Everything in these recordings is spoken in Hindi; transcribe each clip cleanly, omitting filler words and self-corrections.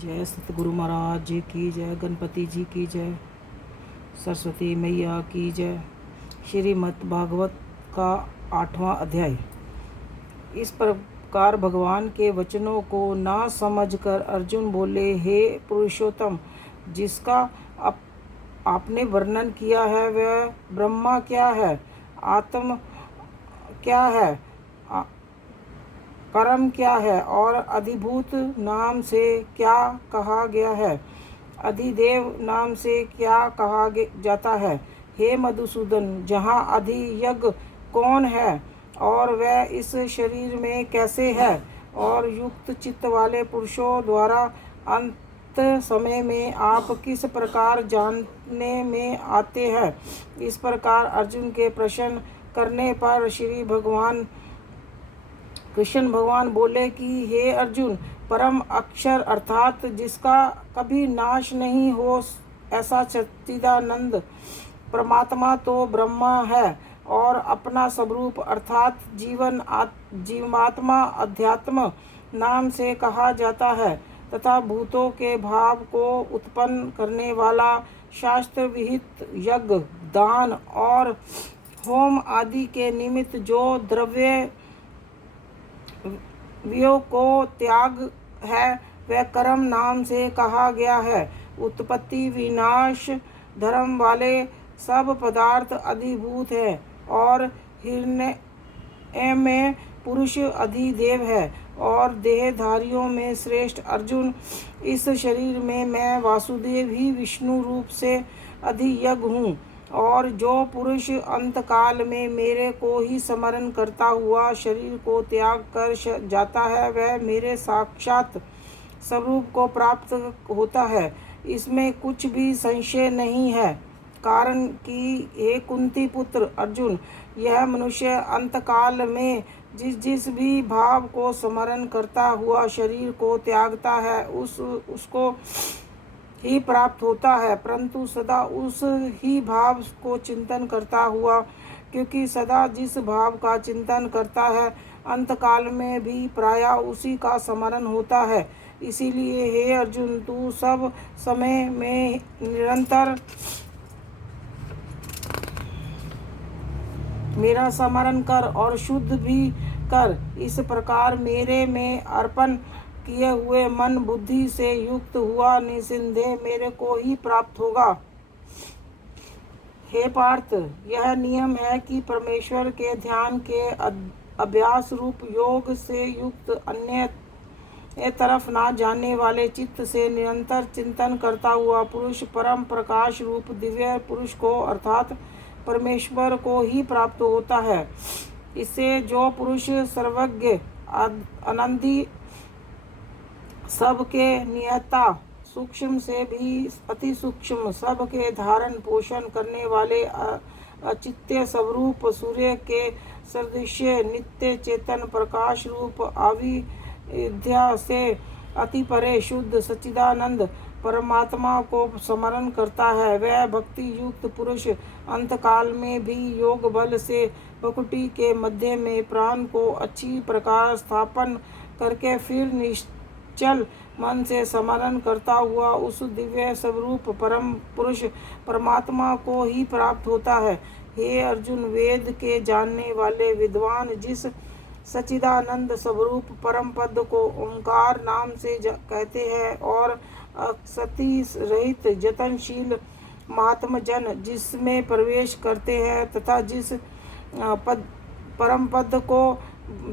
जय सतगुरु महाराज जी की जय, गणपति जी की जय, सरस्वती मैया की जय। श्रीमद् भागवत का 8वां अध्याय। इस प्रकार भगवान के वचनों को ना समझकर अर्जुन बोले, हे पुरुषोत्तम, जिसका आपने वर्णन किया है वह ब्रह्मा क्या है, आत्म क्या है, कर्म क्या है और अधिभूत नाम से क्या कहा गया है, अधिदेव नाम से क्या कहा जाता है। हे मधुसूदन, जहाँ अधियज्ञ कौन है और वह इस शरीर में कैसे है, और युक्त चित्त वाले पुरुषों द्वारा अंत समय में आप किस प्रकार जानने में आते हैं। इस प्रकार अर्जुन के प्रश्न करने पर श्री भगवान कृष्ण भगवान बोले कि हे अर्जुन, परम अक्षर अर्थात जिसका कभी नाश नहीं हो, ऐसा सच्चिदानंद परमात्मा तो ब्रह्मा है, और अपना स्वरूप अर्थात जीवात्मा अध्यात्म नाम से कहा जाता है, तथा भूतों के भाव को उत्पन्न करने वाला शास्त्र विहित यज्ञ, दान और होम आदि के निमित्त जो द्रव्य वियों को त्याग है, वह कर्म नाम से कहा गया है। उत्पत्ति विनाश धर्म वाले सब पदार्थ अधिभूत है, और हिरण्य में पुरुष अधिदेव है, और देहधारियों में श्रेष्ठ अर्जुन, इस शरीर में मैं वासुदेव ही विष्णु रूप से अधियज्ञ हूँ, और जो पुरुष अंतकाल में मेरे को ही स्मरण करता हुआ शरीर को त्याग कर जाता है, वह मेरे साक्षात स्वरूप को प्राप्त होता है। इसमें कुछ भी संशय नहीं है, कारण कि हे कुंती पुत्र अर्जुन, यह मनुष्य अंतकाल में जिस भी भाव को स्मरण करता हुआ शरीर को त्यागता है, उसको ही प्राप्त होता है, परंतु सदा उस ही भाव को चिंतन करता हुआ, क्योंकि सदा जिस भाव का चिंतन करता है, अंतकाल में भी प्रायः उसी का स्मरण होता है। इसीलिए हे अर्जुन, तू सब समय में निरंतर मेरा स्मरण कर और शुद्ध भी कर। इस प्रकार मेरे में अर्पण किए हुए मन बुद्धि से युक्त हुआ निसंदेह मेरे को ही प्राप्त होगा। हे पार्थ, यह नियम है कि परमेश्वर के ध्यान के अभ्यास रूप योग से युक्त अन्य तरफ ना जाने वाले चित्त से निरंतर चिंतन करता हुआ पुरुष परम प्रकाश रूप दिव्य पुरुष को अर्थात परमेश्वर को ही प्राप्त होता है। इससे जो पुरुष सर्वज्ञ अनंती सबके नियता, सूक्ष्म से भी अति सूक्ष्म, सबके धारण पोषण करने वाले अचित्य स्वरूप सूर्य के सदृश नित्य चेतन प्रकाश रूप अविद्या से अति परे शुद्ध सच्चिदानंद परमात्मा को स्मरण करता है, वह भक्ति युक्त पुरुष अंतकाल में भी योग बल से भकुटी के मध्य में प्राण को अच्छी प्रकार स्थापन करके फिर निश्चल मन से स्मरण करता हुआ उस दिव्य स्वरूप परम पुरुष परमात्मा को ही प्राप्त होता है। हे अर्जुन, वेद के जानने वाले विद्वान जिस सच्चिदानंद स्वरूप परम पद को ओंकार नाम से कहते हैं, और सती रहित जतनशील महात्म जन जिसमें प्रवेश करते हैं, तथा जिस परम पद को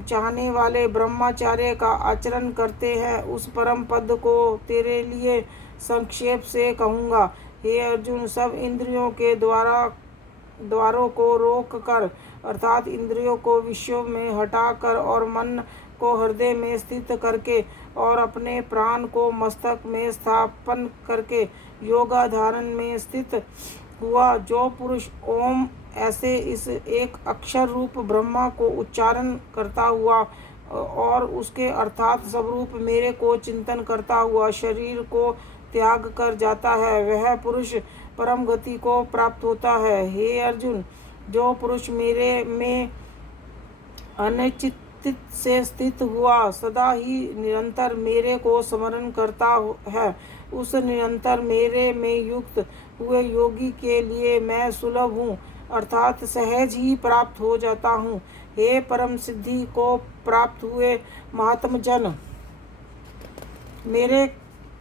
चाहने वाले ब्रह्मचार्य का आचरण करते हैं, उस परम पद को तेरे लिए संक्षेप से कहूँगा। हे अर्जुन, सब इंद्रियों के द्वारों को रोक कर अर्थात इंद्रियों को विषयों में हटाकर और मन को हृदय में स्थित करके और अपने प्राण को मस्तक में स्थापन करके योगाधारण में स्थित हुआ जो पुरुष ओम ऐसे इस एक अक्षर रूप ब्रह्मा को उच्चारण करता हुआ और उसके अर्थात स्वरूप मेरे को चिंतन करता हुआ शरीर को त्याग कर जाता है, वह पुरुष परम गति को प्राप्त होता है। हे अर्जुन, जो पुरुष मेरे में अनिश्चित से स्थित हुआ सदा ही निरंतर मेरे को स्मरण करता है, उस निरंतर मेरे में युक्त हुए योगी के लिए मैं सुलभ हूँ, अर्थात सहज ही प्राप्त हो जाता हूँ। हे परम सिद्धि को प्राप्त हुए महात्म जन, मेरे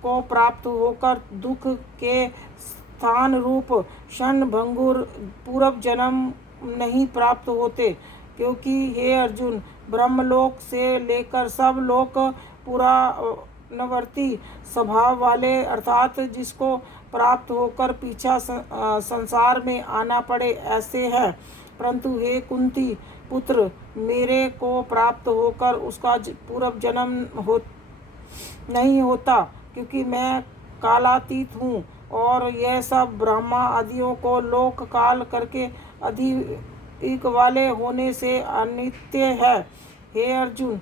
को प्राप्त होकर दुख के स्थान रूप क्षण भंगुर पूर्व जन्म नहीं प्राप्त होते, क्योंकि हे अर्जुन, ब्रह्मलोक से लेकर सब लोक पुराणवर्ती स्वभाव वाले अर्थात जिसको प्राप्त होकर पीछा संसार में आना पड़े ऐसे है। परंतु हे कुंती पुत्र, मेरे को प्राप्त होकर उसका पूर्व जन्म नहीं होता, क्योंकि मैं कालातीत हूँ और यह सब ब्रह्मा आदियों को लोक काल करके अधिक वाले होने से अनित्य है। हे अर्जुन,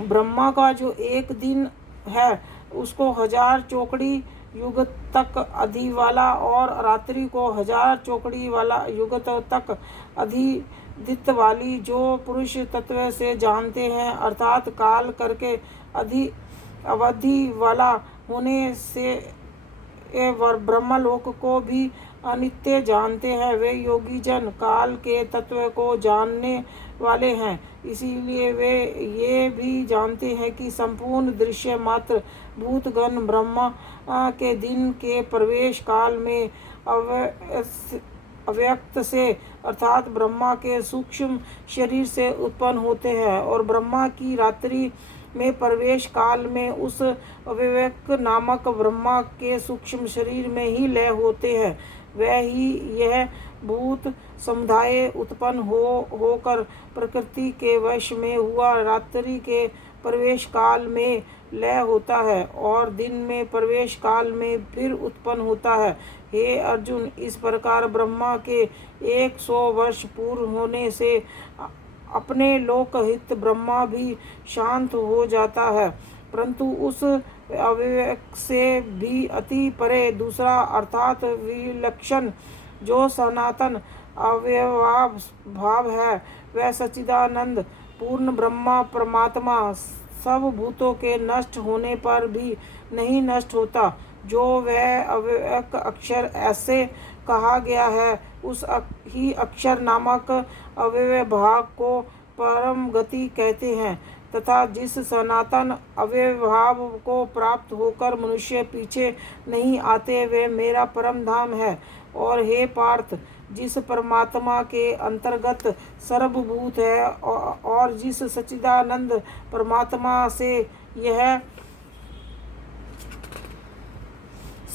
ब्रह्मा का जो एक दिन है उसको 1000 चौकड़ी युग तक अधि वाला और रात्रि को 1000 चौकड़ी वाला युग तक अधिदित वाली जो पुरुष तत्व से जानते हैं, अर्थात काल करके अवधि वाला होने से ब्रह्मलोक को भी अनित्य जानते हैं, वे योगी जन काल के तत्व को जानने वाले हैं। इसीलिए वे ये भी जानते हैं कि संपूर्ण दृश्य मात्र भूतगण ब्रह्मा के दिन के प्रवेश काल में अव्यक्त से अर्थात ब्रह्मा के सूक्ष्म शरीर से उत्पन्न होते हैं और ब्रह्मा की रात्रि में प्रवेश काल में उस अव्यक्त नामक ब्रह्मा के सूक्ष्म शरीर में ही लय होते हैं। वह ही यह भूत समुदाय उत्पन्न होकर प्रकृति के वश में हुआ रात्रि के प्रवेश काल में लय होता है और दिन में प्रवेश काल में फिर उत्पन्न होता है। हे अर्जुन, इस प्रकार ब्रह्मा के 100 वर्ष पूर्ण होने से अपने लोकहित ब्रह्मा भी शांत हो जाता है, परंतु उस अव्यक्त से भी अति परे दूसरा अर्थात विलक्षण जो सनातन अव्ययभाव भाव है, वह सच्चिदानंद पूर्ण ब्रह्मा परमात्मा सब भूतों के नष्ट होने पर भी नहीं नष्ट होता। जो वह अव्यक्त अक्षर ऐसे कहा गया है, उस ही अक्षर नामक अव्यय भाग को परम गति कहते हैं, तथा जिस सनातन अव्यय भाव को प्राप्त होकर मनुष्य पीछे नहीं आते, वे मेरा परम धाम है। और हे पार्थ, जिस परमात्मा के अंतर्गत सर्वभूत है और जिस सच्चिदानंद परमात्मा से यह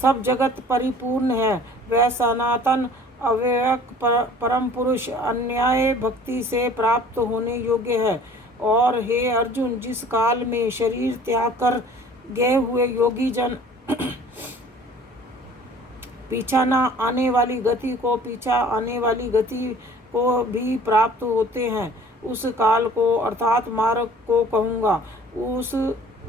सब जगत परिपूर्ण है, वह सनातन अव्यक्त परम पुरुष अन्याय भक्ति से प्राप्त होने योग्य है। और हे अर्जुन, जिस काल में शरीर त्याग कर गए हुए योगी जन पीछा न आने वाली गति को पीछा आने वाली गति को भी प्राप्त होते हैं, उस काल को अर्थात मार्ग को कहूँगा।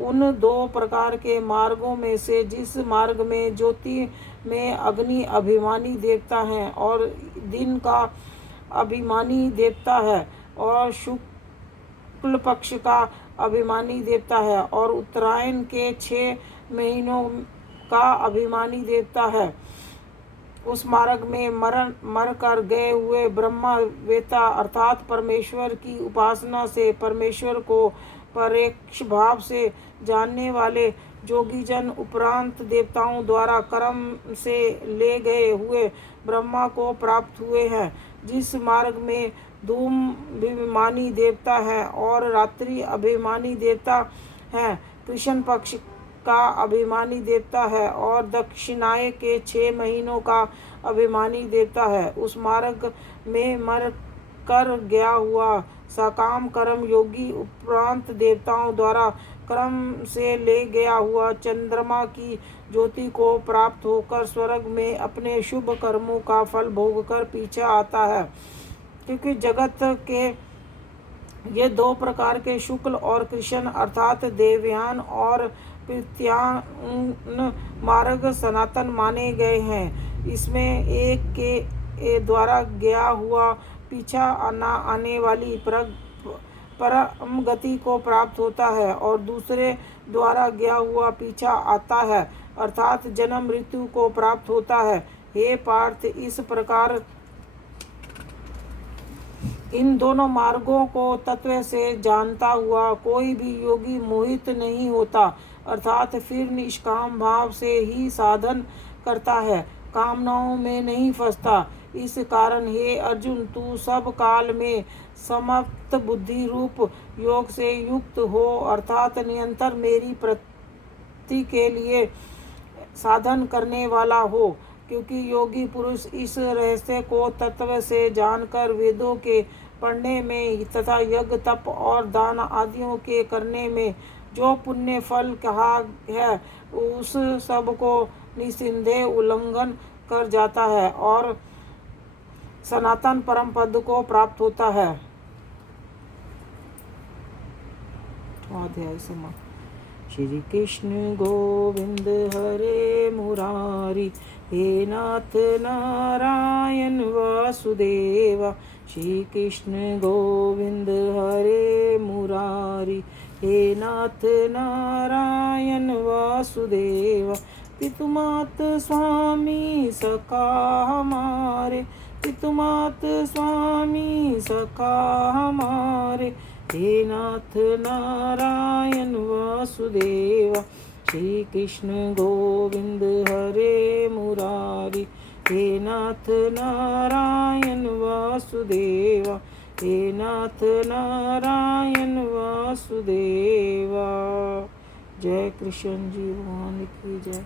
उन 2 प्रकार के मार्गों में से जिस मार्ग में ज्योति में अग्नि अभिमानी देवता है और दिन का अभिमानी देवता है और शुक्ल पक्ष का अभिमानी देवता है और उत्तरायण के 6 महीनों का अभिमानी देवता है, उस मार्ग में मर कर गए हुए ब्रह्मा वेता अर्थात परमेश्वर की उपासना से परमेश्वर को परोक्ष भाव से जानने वाले जोगी जन उपरांत देवताओं द्वारा कर्म से ले गए हुए ब्रह्मा को प्राप्त हुए हैं। जिस मार्ग में धूम अभिमानी देवता है और रात्रि अभिमानी देवता है, कृष्ण पक्ष का अभिमानी देवता है और दक्षिणाय के 6 महीनों का अभिमानी देवता है, उस मार्ग में मर कर गया हुआ सकाम कर्म योगी उपरांत देवताओं द्वारा क्रम से ले गया हुआ चंद्रमा की ज्योति को प्राप्त होकर स्वर्ग में अपने शुभ कर्मों का फल भोगकर पीछे आता है। क्योंकि जगत के ये 2 प्रकार के शुक्ल और कृष्ण अर्थात देवयान और प्रत्यान मार्ग सनातन माने गए हैं, इसमें एक के द्वारा गया हुआ पीछा आने वाली परम गति को प्राप्त होता है और दूसरे द्वारा गया हुआ पीछा आता है, अर्थात जन्म मृत्यु को प्राप्त होता है। हे पार्थ, इस प्रकार इन दोनों मार्गों को तत्व से जानता हुआ कोई भी योगी मोहित नहीं होता, अर्थात फिर निष्काम भाव से ही साधन करता है, कामनाओं में नहीं फंसता। इस कारण हे अर्जुन, तू सब काल में समत्त बुद्धि रूप योग से युक्त हो, अर्थात निरंतर मेरी प्राप्ति के लिए साधन करने वाला हो, क्योंकि योगी पुरुष इस रहस्य को तत्व से जानकर वेदों के पढ़ने में तथा यज्ञ तप और दान आदियों के करने में जो पुण्य फल कहा है, उस सब को निस्संदेह उल्लंघन कर जाता है और सनातन परम पद को प्राप्त होता है। अध्याय समाप्त। श्री कृष्ण गोविंद हरे मुरारी, हे नाथ नारायण वासुदेवा। श्री कृष्ण गोविंद हरे मुरारी, हे नाथ नारायण वासुदेवा। पितुमात स्वामी सखा हमारे, पितुमात स्वामी सखा हमारे, हे नाथ नारायण वासुदेवा। श्री कृष्ण गोविंद हरे मुरारी, हे नाथ नारायण वासुदेवा, हे नाथ नारायण वासुदेवा। जय कृष्ण जी भगवान की जय।